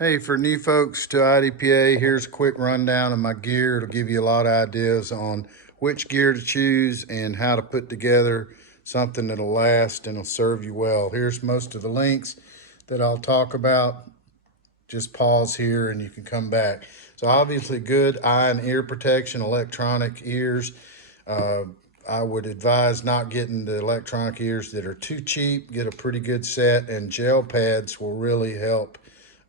Hey, for new folks to IDPA, here's a quick rundown of my gear. It'll give you a lot of ideas on which gear to choose and how to put together something that'll last and will serve you well. Here's most of the links that I'll talk about. Just pause here and you can come back. So obviously good eye and ear protection, electronic ears. Uh, I would advise not getting the electronic ears that are too cheap. Get a pretty good set, and gel pads will really help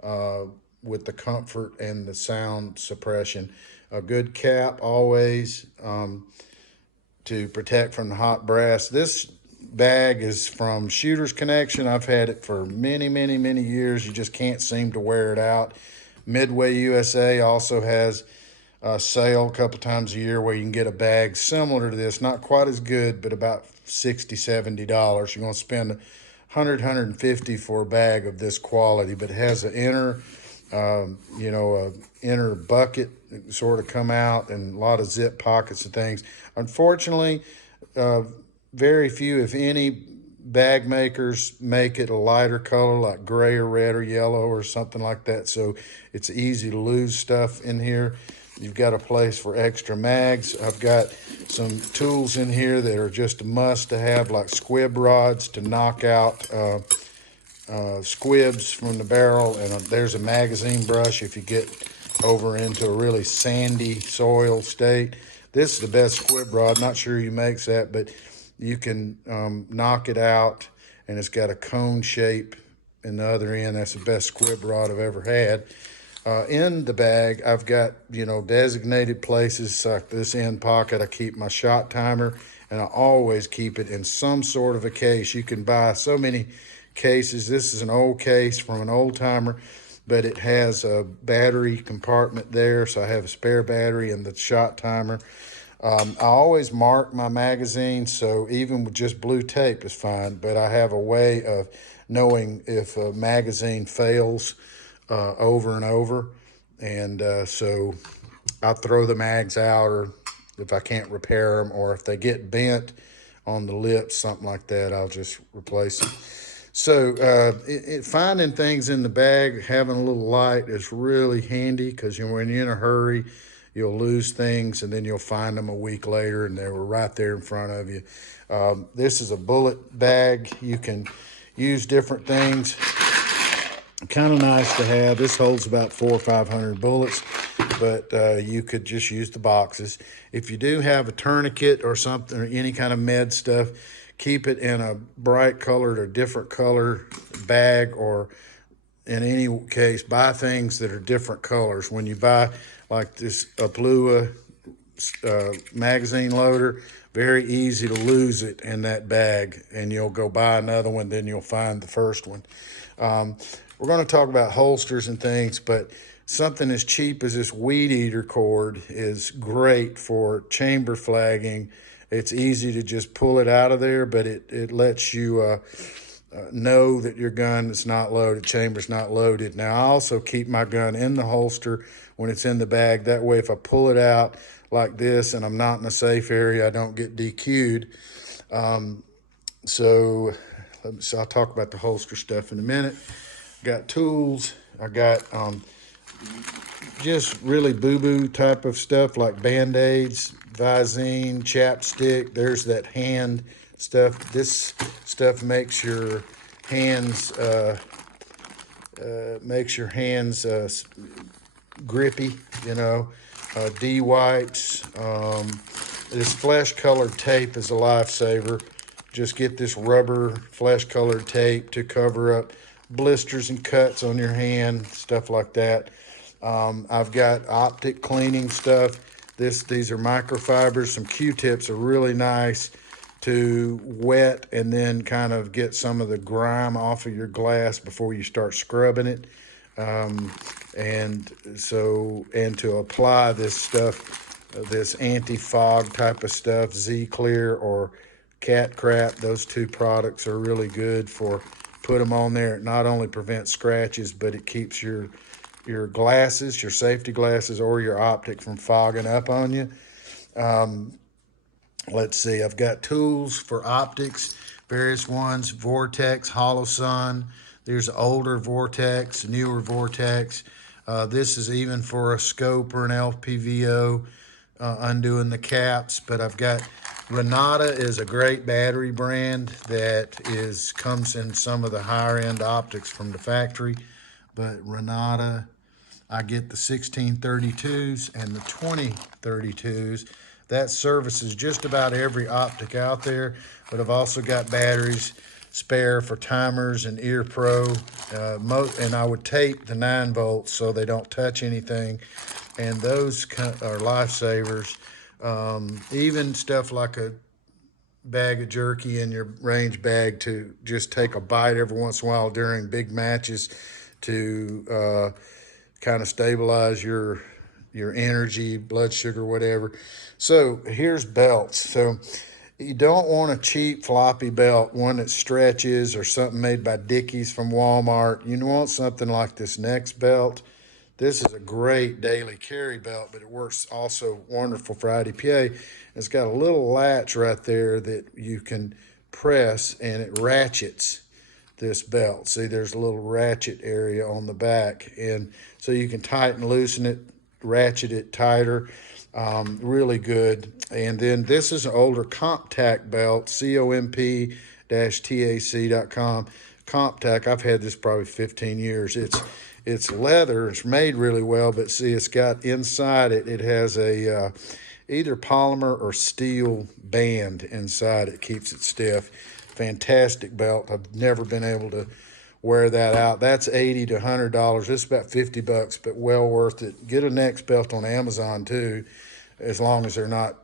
uh, with the comfort and the sound suppression. A good cap always to protect from the hot brass. This bag is from Shooter's Connection. I've had it for many years. You just can't seem to wear it out. Midway USA also has a sale a couple times a year where you can get a bag similar to this, not quite as good, but about $60–70. You're going to spend 150 for a bag of this quality, but it has an inner a inner bucket sort of come out and a lot of zip pockets and things. Unfortunately, very few, if any, bag makers make it a lighter color like gray or red or yellow or something like that, so it's easy to lose stuff in here. You've got a place for extra mags. I've got some tools in here that are just a must to have, like squib rods to knock out squibs from the barrel, and there's a magazine brush if you get over into a really sandy soil state. This is the best squib rod. Not sure who makes that, but you can knock it out, and it's got a cone shape in the other end. That's the best squib rod I've ever had. In the bag, I've got, designated places like this end pocket. I keep my shot timer, and I always keep it in some sort of a case. You can buy so many cases. This is an old case from an old timer, but it has a battery compartment there, so I have a spare battery and the shot timer. I always mark my magazine, so even with just blue tape is fine, but I have a way of knowing if a magazine fails over and over, and so I throw the mags out, or if I can't repair them, or if they get bent on the lips, something like that, I'll just replace them. So finding things in the bag, having a little light is really handy, because when you're in a hurry, you'll lose things, and then you'll find them a week later, and they were right there in front of you. This is a bullet bag. You can use different things. Kind of nice to have. This holds about 400 or 500 bullets, but you could just use the boxes. If you do have a tourniquet or something, or any kind of med stuff, keep it in a bright colored or different color bag, or in any case, buy things that are different colors. When you buy like this Aplua magazine loader, very easy to lose it in that bag, and you'll go buy another one, then you'll find the first one. We're going to talk about holsters and things, but something as cheap as this weed eater cord is great for chamber flagging. It's easy to just pull it out of there, but it lets you know that your gun is not loaded, chamber's not loaded. Now, I also keep my gun in the holster when it's in the bag. That way, if I pull it out like this and I'm not in a safe area, I don't get DQ'd. So I'll talk about the holster stuff in a minute. Got tools. I got just really boo-boo type of stuff like Band-Aids, Visine, chapstick. There's that hand stuff. This stuff makes your hands grippy, D-wipes. This flesh-colored tape is a lifesaver. Just get this rubber flesh-colored tape to cover up blisters and cuts on your hand, stuff like that. I've got optic cleaning stuff. These are microfibers. Some Q-tips are really nice to wet and then kind of get some of the grime off of your glass before you start scrubbing it. And to apply this stuff, this anti-fog type of stuff, Z-Clear or Cat Crap, those two products are really good for. Put them on there. It not only prevents scratches, but it keeps your glasses, your safety glasses, or your optic from fogging up on you. Let's see. I've got tools for optics, various ones: Vortex, Hollow Sun. There's older Vortex, newer Vortex. This is even for a scope or an LPVO, undoing the caps. But I've got Renata is a great battery brand that comes in some of the higher end optics from the factory. But Renata, I get the 1632s and the 2032s. That services just about every optic out there, but I've also got batteries spare for timers and ear pro. And I would tape the 9 volts so they don't touch anything. And those are lifesavers. Even stuff like a bag of jerky in your range bag to just take a bite every once in a while during big matches to kind of stabilize your energy, blood sugar, whatever. So here's belts. So you don't want a cheap floppy belt, one that stretches or something made by Dickies from Walmart. You want something like this next belt. This is a great daily carry belt, but it works also wonderful for IDPA. It's got a little latch right there that you can press and it ratchets this belt. See, there's a little ratchet area on the back, and so you can tighten, loosen it, ratchet it tighter. Really good. And then this is an older CompTac belt, comp-tac.com. CompTac, I've had this probably 15 years. It's leather. It's made really well, but see, it's got inside it. It has a either polymer or steel band inside. It keeps it stiff. Fantastic belt. I've never been able to wear that out. That's $80 to $100. It's about $50, but well worth it. Get a next belt on Amazon too, as long as they're not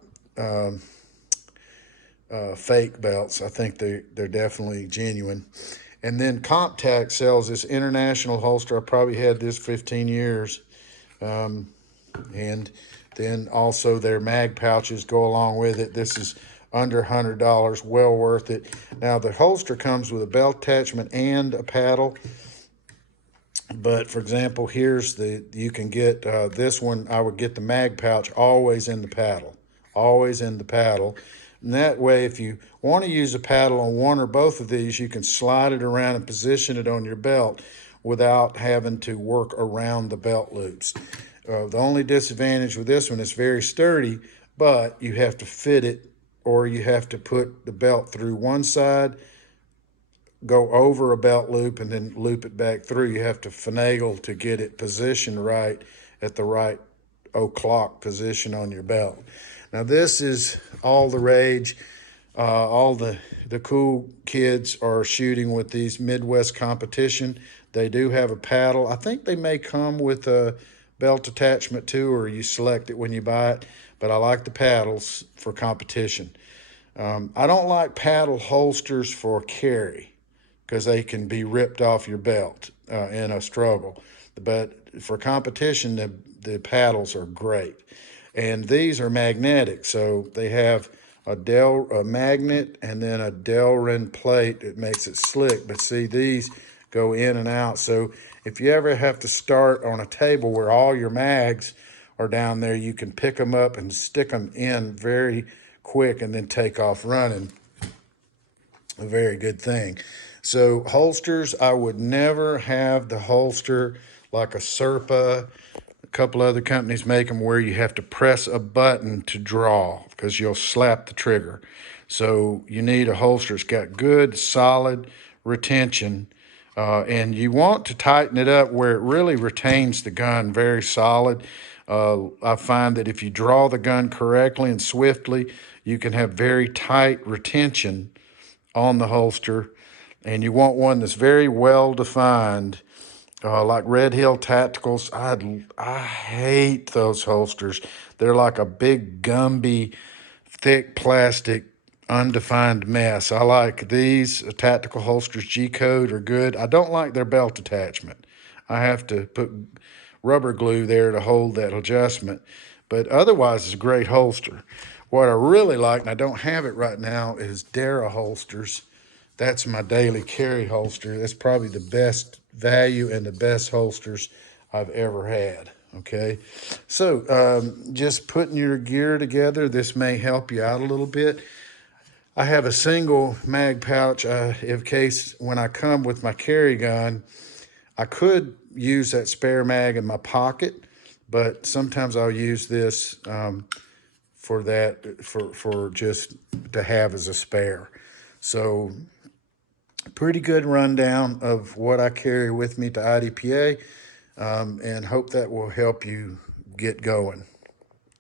fake belts. I think they're definitely genuine. And then CompTac sells this international holster. I probably had this 15 years. And then also their mag pouches go along with it. This is under $100, well worth it. Now the holster comes with a belt attachment and a paddle. But for example, you can get this one. I would get the mag pouch always in the paddle, always in the paddle. And that way, if you want to use a paddle on one or both of these, you can slide it around and position it on your belt without having to work around the belt loops. The only disadvantage with this one is very sturdy, but you have to fit it, or you have to put the belt through one side, go over a belt loop, and then loop it back through. You have to finagle to get it positioned right at the right o'clock position on your belt. Now this is all the rage. All the cool kids are shooting with these Midwest competition. They do have a paddle. I think they may come with a belt attachment too, or you select it when you buy it, but I like the paddles for competition. I don't like paddle holsters for carry because they can be ripped off your belt in a struggle. But for competition, the paddles are great. And these are magnetic, so they have a magnet and then a Delrin plate that makes it slick. But see, these go in and out. So if you ever have to start on a table where all your mags are down there, you can pick them up and stick them in very quick and then take off running. A very good thing. So holsters, I would never have the holster like a Serpa. A couple other companies make them where you have to press a button to draw because you'll slap the trigger. So you need a holster that's got good, solid retention. And you want to tighten it up where it really retains the gun very solid. I find that if you draw the gun correctly and swiftly, you can have very tight retention on the holster. And you want one that's very well defined. Like Red Hill Tacticals, I hate those holsters. They're like a big Gumby, thick plastic, undefined mess. I like these tactical holsters. G-code are good. I don't like their belt attachment. I have to put rubber glue there to hold that adjustment. But otherwise, it's a great holster. What I really like, and I don't have it right now, is Dara holsters. That's my daily carry holster. That's probably the best value and the best holsters I've ever had. Okay, so just putting your gear together, this may help you out a little bit. I have a single mag pouch in case when I come with my carry gun. I could use that spare mag in my pocket, but sometimes I'll use this for that, for just to have as a spare. So pretty good rundown of what I carry with me to IDPA, and hope that will help you get going.